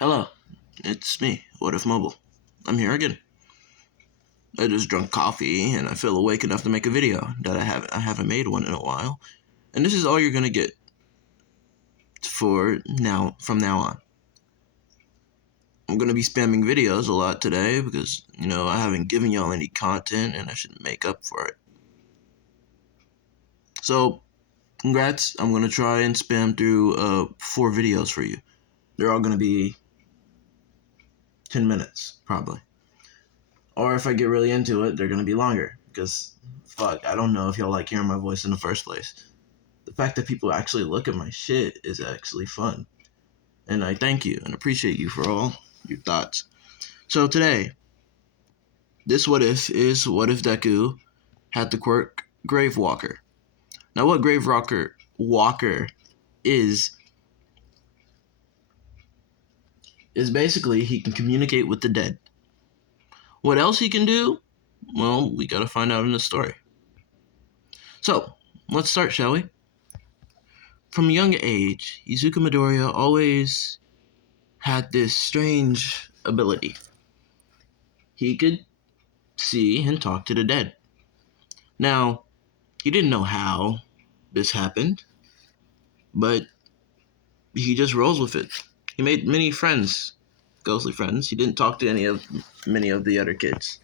Hello, it's me, What If Mobile. I'm here again. I just drank coffee and I feel awake enough to make a video that I haven't made one in a while. And this is all you're gonna get from now on. I'm gonna be spamming videos a lot today because, I haven't given y'all any content and I should make up for it. So, congrats. I'm gonna try and spam through 4 videos for you. They're all gonna be 10 minutes, probably. Or if I get really into it, they're gonna be longer. Because, fuck, I don't know if y'all like hearing my voice in the first place. The fact that people actually look at my shit is actually fun. And I thank you and appreciate you for all your thoughts. So today, this what if is what if Deku had the quirk gravewalker. Now what gravewalker is basically he can communicate with the dead. What else he can do? Well, we gotta find out in the story. So, let's start, shall we? From a young age, Izuku Midoriya always had this strange ability. He could see and talk to the dead. Now, he didn't know how this happened, but he just rolls with it. He made many friends, ghostly friends. He didn't talk to many of the other kids.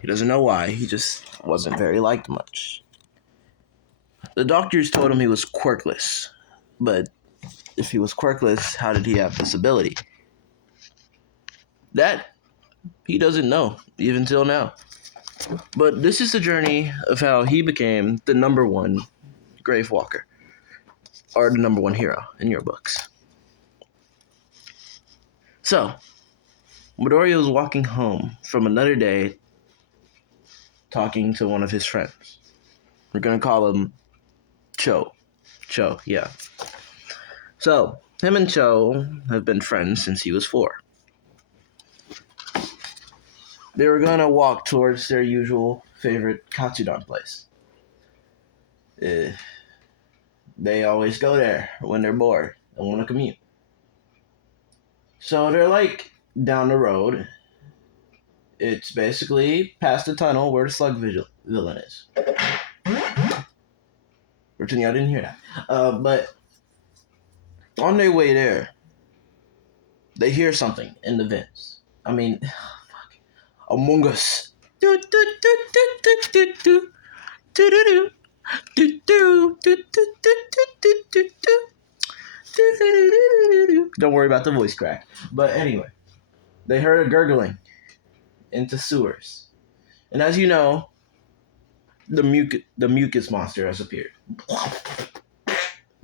He doesn't know why. He just wasn't very liked much. The doctors told him he was quirkless, but if he was quirkless, how did he have this ability? That he doesn't know, even till now. But this is the journey of how he became the number one gravewalker, or the number one hero in your books. So, Midoriya was walking home from another day talking to one of his friends. We're going to call him Cho. Cho, yeah. So, him and Cho have been friends since he was 4. They were going to walk towards their usual favorite Katsudon place. They always go there when they're bored and want to commute. So they're like down the road. It's basically past the tunnel where the slug villain is. Pretending I didn't hear that. But on their way there, they hear something in the vents. I mean, Among Us. Don't worry about the voice crack. But anyway, they heard a gurgling into sewers. And as you know, the mucus monster has appeared.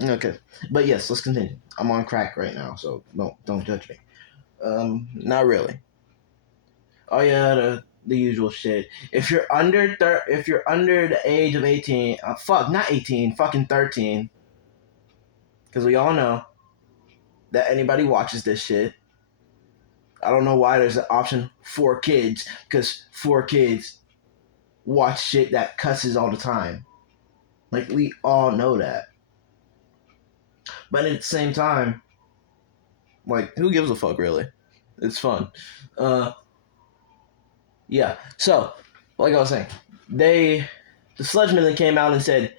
Okay. But yes, let's continue. I'm on crack right now, so don't judge me. Not really. Oh yeah, the usual shit. If you're under the age of 18, not 18, fucking 13, because we all know that anybody watches this shit. I don't know why there's an option for kids, because 4 kids watch shit that cusses all the time. Like, we all know that. But at the same time, like, who gives a fuck, really? It's fun. Yeah. So, like I was saying, the sludgeman came out and said,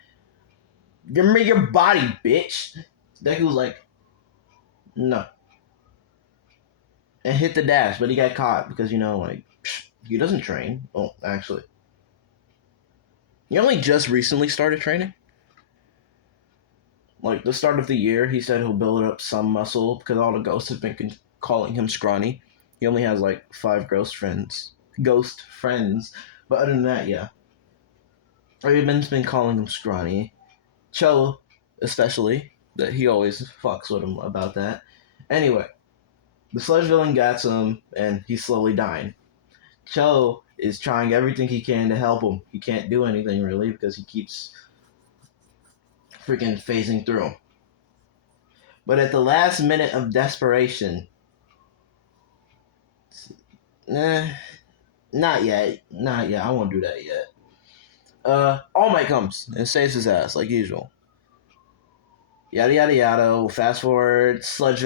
"Give me your body, bitch." Deku was like, "No," and hit the dash, but he got caught because he doesn't train. Oh, actually, he only just recently started training. Like the start of the year, he said he'll build up some muscle because all the ghosts have been calling him scrawny. He only has like 5 ghost friends. But other than that, yeah. Everyone's been calling him scrawny. Cho, especially, that he always fucks with him about that. Anyway, the sludge villain gets him, and he's slowly dying. Cho is trying everything he can to help him. He can't do anything, really, because he keeps freaking phasing through him. But at the last minute of desperation, not yet. I won't do that yet. All Might comes and saves his ass, like usual. Yada yada yada. We'll fast forward. Sludge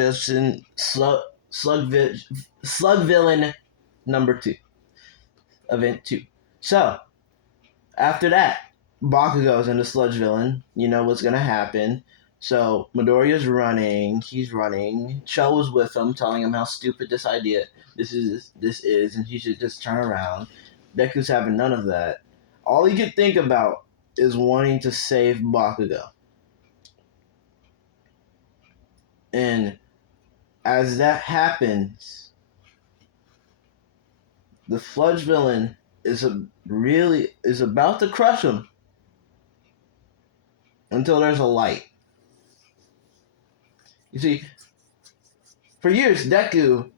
Slug Villain number 2, event 2. So after that, Bakugo's into Sludge Villain. You know what's gonna happen. So Midoriya's running. He's running. Cho was with him, telling him how stupid this is, and he should just turn around. Deku's having none of that. All he could think about is wanting to save Bakugo. And as that happens, the Sludge Villain is about to crush him until there's a light. You see, for years, Deku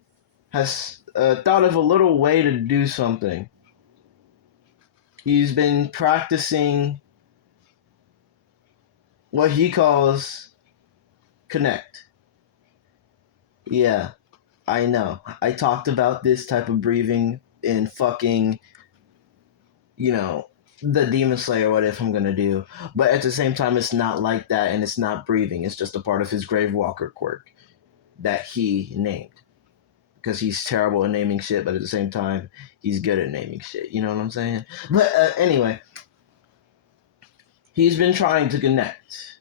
has thought of a little way to do something. He's been practicing what he calls connect. Yeah, I know. I talked about this type of breathing in fucking, the Demon Slayer, what if I'm gonna do. But at the same time, it's not like that, and it's not breathing. It's just a part of his gravewalker quirk that he named. Because he's terrible at naming shit, but at the same time, he's good at naming shit. You know what I'm saying? But anyway, he's been trying to connect.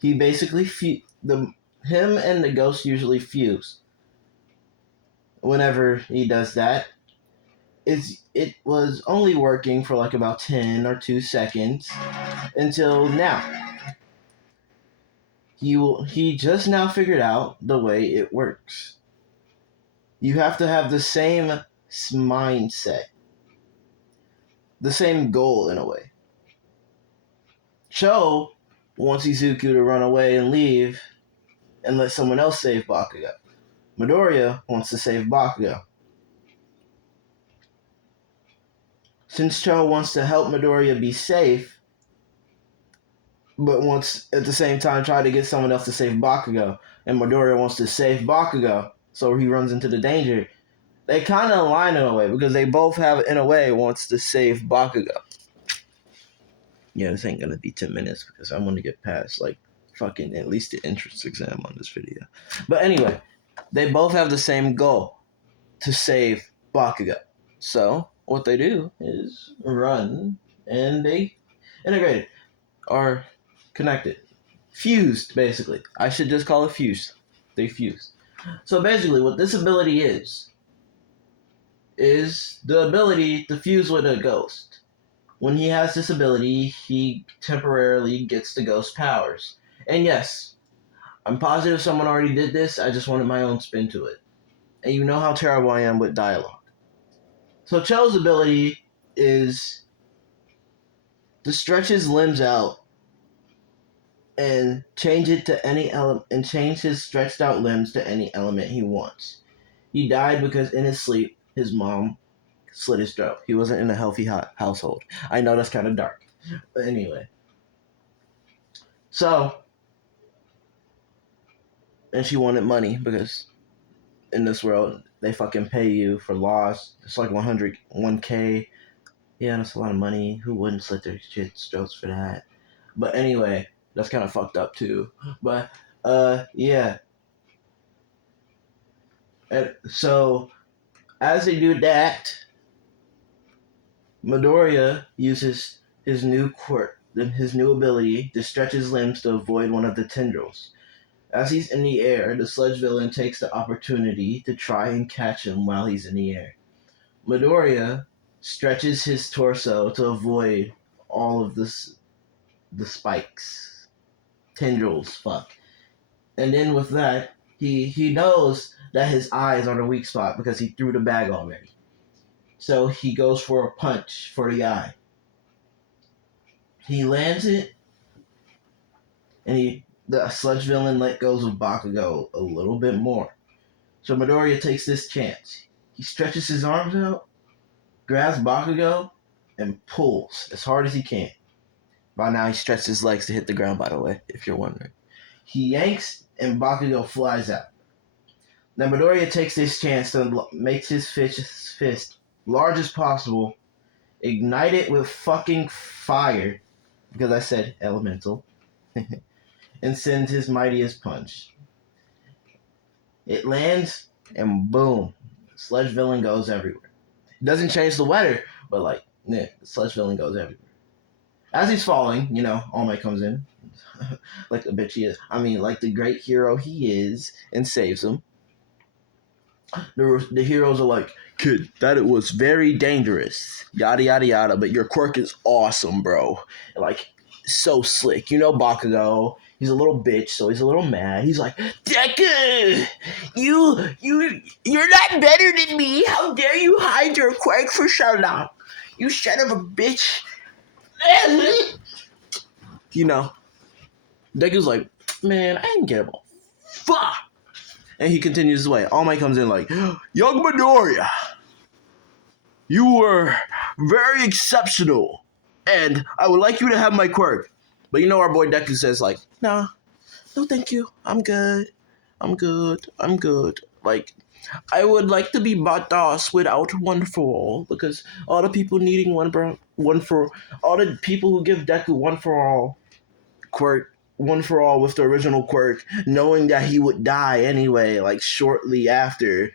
He basically him and the ghost usually fuse. Whenever he does that, it was only working for like about 10 or 2 seconds until now. He just now figured out the way it works. You have to have the same mindset, the same goal in a way. Cho wants Izuku to run away and leave and let someone else save Bakugo. Midoriya wants to save Bakugo. Since Cho wants to help Midoriya be safe, but wants at the same time try to get someone else to save Bakugo, and Midoriya wants to save Bakugo, so he runs into the danger, they kind of align in a way, because they both have, in a way, wants to save Bakugo. Yeah, this ain't gonna be 10 minutes, because I want to get past, fucking at least the entrance exam on this video. But anyway, they both have the same goal, to save Bakugo. So, what they do is run, and they integrate it, or connect it. Fused, basically. I should just call it fused. They fuse. So basically, what this ability is the ability to fuse with a ghost. When he has this ability, he temporarily gets the ghost powers. And yes, I'm positive someone already did this, I just wanted my own spin to it. And you know how terrible I am with dialogue. So Cho's ability is to stretch his limbs out and change it to any element, and change his stretched out limbs to any element he wants. He died because in his sleep, his mom slit his throat. He wasn't in a healthy household. I know that's kind of dark, but anyway. So, and she wanted money because in this world they fucking pay you for loss. It's like 1K. Yeah, that's a lot of money. Who wouldn't slit their shit's throats for that? But anyway, that's kind of fucked up too. But yeah. And so as they do that, Midoriya uses his new ability to stretch his limbs to avoid one of the tendrils. As he's in the air, the Sludge Villain takes the opportunity to try and catch him while he's in the air. Midoriya stretches his torso to avoid all of the spikes. Tendrils, fuck. And then with that, he knows that his eyes are the weak spot because he threw the bag already. So he goes for a punch for the eye. He lands it, and the Sludge Villain let go of Bakugo a little bit more. So Midoriya takes this chance. He stretches his arms out, grabs Bakugo, and pulls as hard as he can. By now he stretched his legs to hit the ground, by the way, if you're wondering. He yanks, and Bakugo flies out. Then Midoriya takes this chance to make his fist large as possible, ignite it with fucking fire, because I said elemental, and sends his mightiest punch. It lands and boom, sludge villain goes everywhere. It doesn't change the weather, but like, yeah, sludge villain goes everywhere. As he's falling, All Might comes in, like the bitch he is. I mean, like the great hero he is, and saves him. The heroes are like, kid, that it was very dangerous, yada yada yada. But your quirk is awesome, bro. Like, so slick. Bakugo. He's a little bitch, so he's a little mad. He's like, Deku, you're not better than me. How dare you hide your quirk for so long? You son of a bitch. Deku's like, man, I ain't care about fuck. And he continues his way. All Might comes in like, young Midoriya, you were very exceptional, and I would like you to have my quirk. But our boy Deku says like, nah, no thank you. I'm good. Like, I would like to be badass without one for all, because all the people needing one for all the people who give Deku one for all quirk, one for all with the original quirk, knowing that he would die anyway, like shortly after.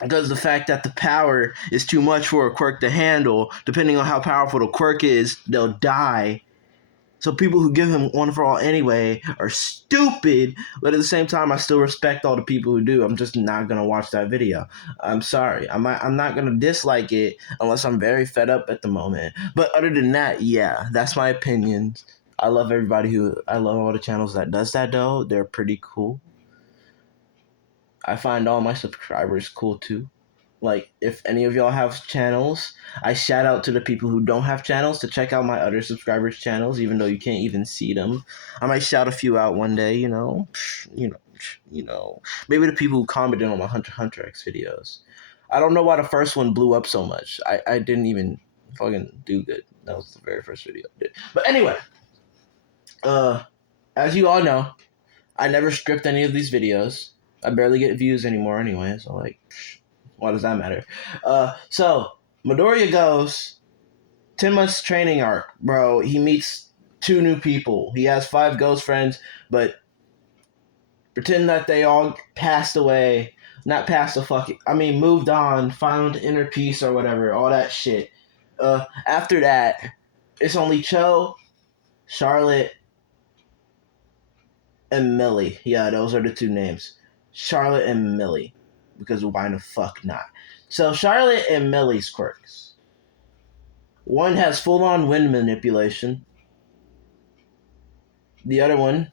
Because the fact that the power is too much for a quirk to handle, depending on how powerful the quirk is, they'll die. So people who give him one for all anyway are stupid, but at the same time, I still respect all the people who do. I'm just not going to watch that video. I'm sorry. I'm not going to dislike it unless I'm very fed up at the moment. But other than that, yeah, that's my opinion. I love all the channels that does that, though. They're pretty cool. I find all my subscribers cool, too. Like, if any of y'all have channels, I shout out to the people who don't have channels to check out my other subscribers' channels, even though you can't even see them. I might shout a few out one day, Maybe the people who commented on my Hunter x Hunter X videos. I don't know why the first one blew up so much. I didn't even fucking do good. That was the very first video I did. But anyway, as you all know, I never script any of these videos. I barely get views anymore anyway, so like, why does that matter? So Midoriya goes 10 months training arc, bro. He meets 2 new people. He has 5 ghost friends, but pretend that they all passed away. Not passed the fuck. I mean, moved on, found inner peace or whatever. All that shit. After that, it's only Cho, Charlotte, and Millie. Yeah, those are the 2 names. Charlotte and Millie. Because why the fuck not? So Charlotte and Millie's quirks. One has full-on wind manipulation. The other one,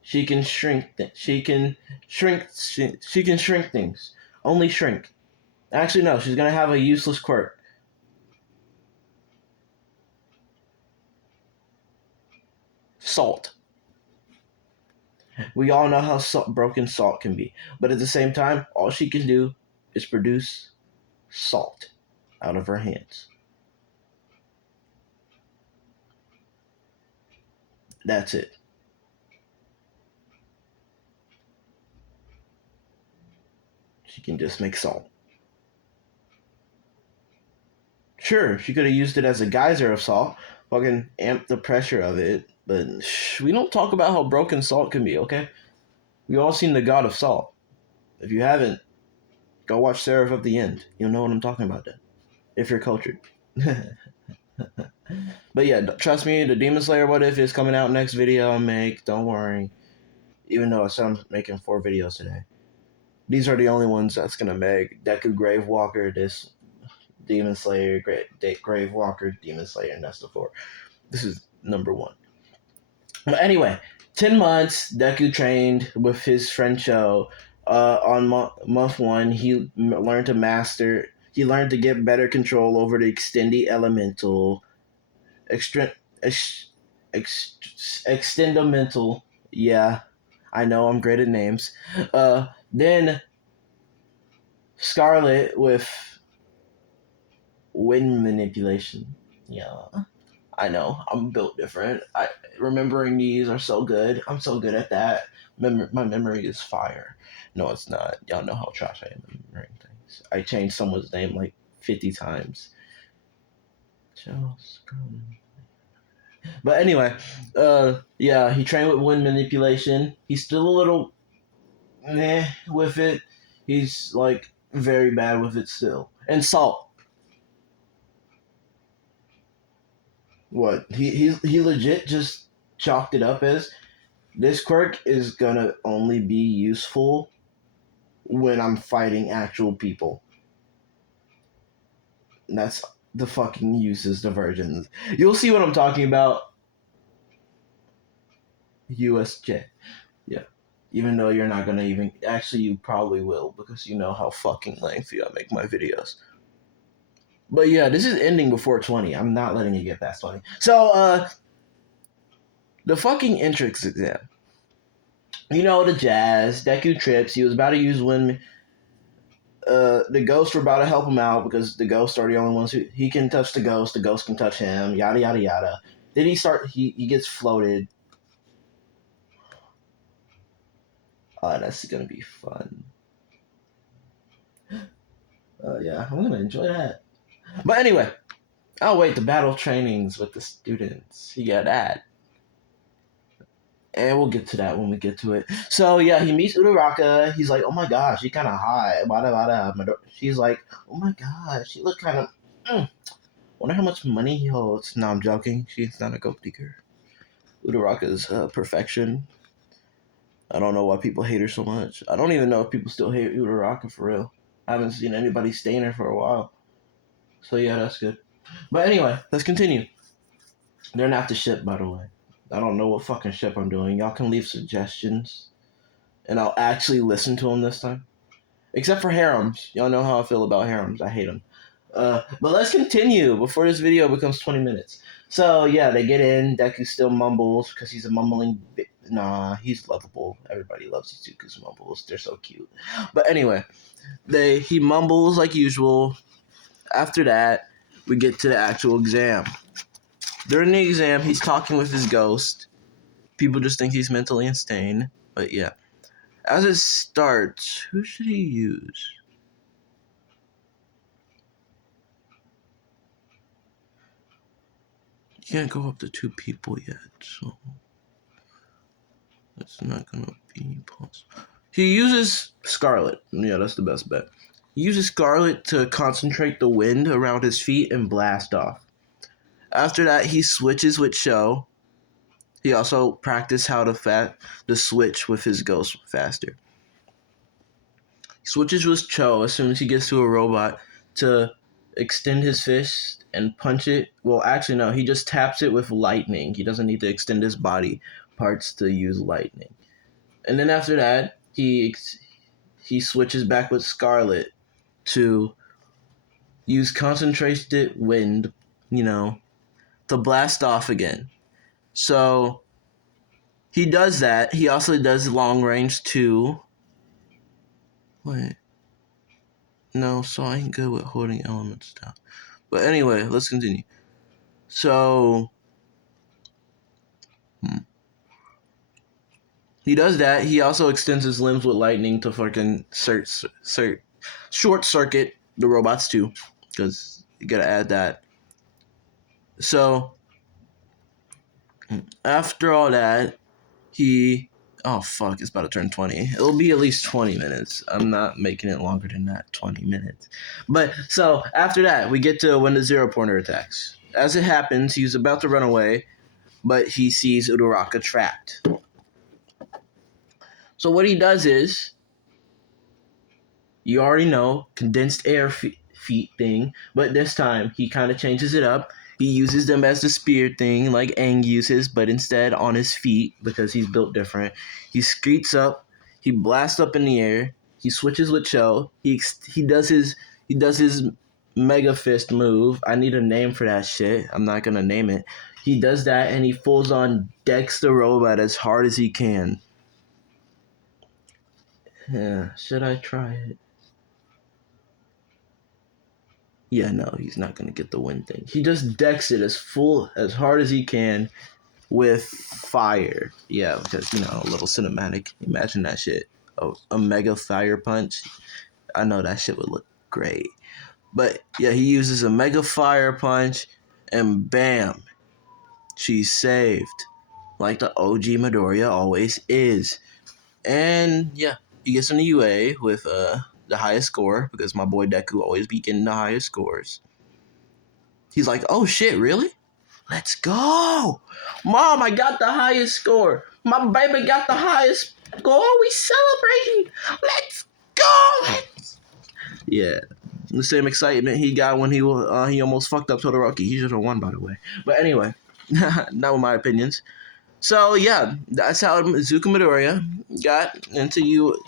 she can shrink. She can shrink things. Only shrink. Actually, no. She's gonna have a useless quirk. Salt. We all know how broken salt can be, but at the same time, all she can do is produce salt out of her hands. That's it. She can just make salt. Sure, she could have used it as a geyser of salt, fucking amp the pressure of it, but we don't talk about how broken salt can be, okay? We all seen the God of Salt. If you haven't, go watch Seraph of the End. You'll know what I'm talking about then, if you're cultured. But yeah, trust me, the Demon Slayer What If is coming out next video I'll make. Don't worry. Even though I said I'm making 4 videos today. These are the only ones that's gonna make. Deku Gravewalker, this Demon Slayer, Gravewalker, Demon Slayer, and that's the 4. This is number 1. But anyway, 10 months, Deku trained with his friend Cho. On month 1, he learned to get better control over the extended elemental. Extendamental. Yeah, I know, I'm great at names. Then Scarlet with wind manipulation. Yeah, I know, I'm built different. Remembering these are so good. I'm so good at that. My memory is fire. No, it's not. Y'all know how trash I am at remembering things. I changed someone's name like 50 times. But anyway, yeah, he trained with wind manipulation. He's still a little with it. He's like very bad with it still. And salt. What he legit just chalked it up as this quirk is gonna only be useful when I'm fighting actual people. And that's the fucking uses diversions. You'll see what I'm talking about. USJ. Yeah. Even though you're not gonna even actually you probably will because you know how fucking lengthy I make my videos. But yeah, this is ending before 20. I'm not letting it get past 20. So the fucking entrance exam. You know the jazz, Deku trips, he was about to use when the ghosts were about to help him out because the ghosts are the only ones who he can touch the ghost can touch him, yada yada yada. Then he gets floated. Oh, that's gonna be fun. Yeah, I'm gonna enjoy that. But anyway, oh wait, the battle trainings with the students. He got that. And we'll get to that when we get to it. So yeah, he meets Uraraka. He's like, oh my gosh, she kind of hot. Bada, bada. She's like, oh my gosh, she look kind of. Wonder how much money he holds. No, I'm joking. She's not a gold digger. Uraraka's perfection. I don't know why people hate her so much. I don't even know if people still hate Uraraka for real. I haven't seen anybody stain her for a while. So yeah, that's good. But anyway, let's continue. They're not the ship, by the way. I don't know what fucking ship I'm doing. Y'all can leave suggestions, and I'll actually listen to them this time. Except for harems. Y'all know how I feel about harems. I hate them. But let's continue before this video becomes 20 minutes. So yeah, they get in. Deku still mumbles because he's a mumbling. Nah, he's lovable. Everybody loves Izuku's mumbles. They're so cute. But anyway, he mumbles like usual. After that, we get to the actual exam. During the exam, he's talking with his ghost. People just think he's mentally insane. But yeah. As it starts, who should he use? You can't go up to 2 people yet, so it's not gonna be possible. He uses Scarlet. Yeah, that's the best bet. He uses Scarlet to concentrate the wind around his feet and blast off. After that, he switches with Sho. He also practiced how to switch with his ghost faster. He switches with Cho as soon as he gets to a robot to extend his fist and punch it. Well, actually, no. He just taps it with lightning. He doesn't need to extend his body parts to use lightning. And then after that, he switches back with Scarlet to use concentrated wind, to blast off again. So he does that. He also does long range too. Wait. No, so I ain't good with holding elements down. But anyway, let's continue. So he does that. He also extends his limbs with lightning to fucking short circuit the robots too, because you gotta add that. So after all that, oh fuck, it's about to turn 20. It'll be at least 20 minutes. I'm not making it longer than that, 20 minutes. But so after that, we get to when the zero pointer attacks. As it happens, he's about to run away, but he sees Uraraka trapped. So what he does is, you already know, condensed air feet thing, but this time he kind of changes it up. He uses them as the spear thing like Aang uses, but instead on his feet because he's built different. He screets up, he blasts up in the air, he switches with Cho, he does his mega fist move. I need a name for that shit. I'm not gonna name it. He does that and he pulls on Dex the robot as hard as he can. Yeah, should I try it? Yeah, no, he's not gonna get the win thing. He just decks it as hard as he can with fire. Yeah, because a little cinematic. Imagine that shit. A mega fire punch. I know that shit would look great. But yeah, he uses a mega fire punch, and bam, she's saved, like the OG Midoriya always is. And yeah, he gets into UA with the highest score because my boy Deku always be getting the highest scores. He's like, oh shit, really? Let's go. Mom, I got the highest score. My baby got the highest score. We celebrating. Let's go. Yeah. The same excitement he got when he almost fucked up Todoroki. He should have won, by the way. But anyway, not with my opinions. So yeah, that's how Izuku Midoriya got into you,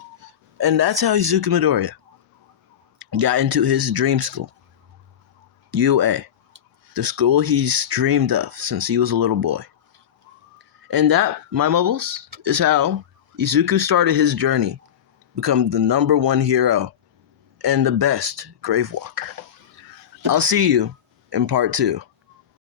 and that's how Izuku Midoriya got into his dream school, UA, the school he's dreamed of since he was a little boy. And that, my mobiles, is how Izuku started his journey, become the #1 hero and the best gravewalker. I'll see you in part 2.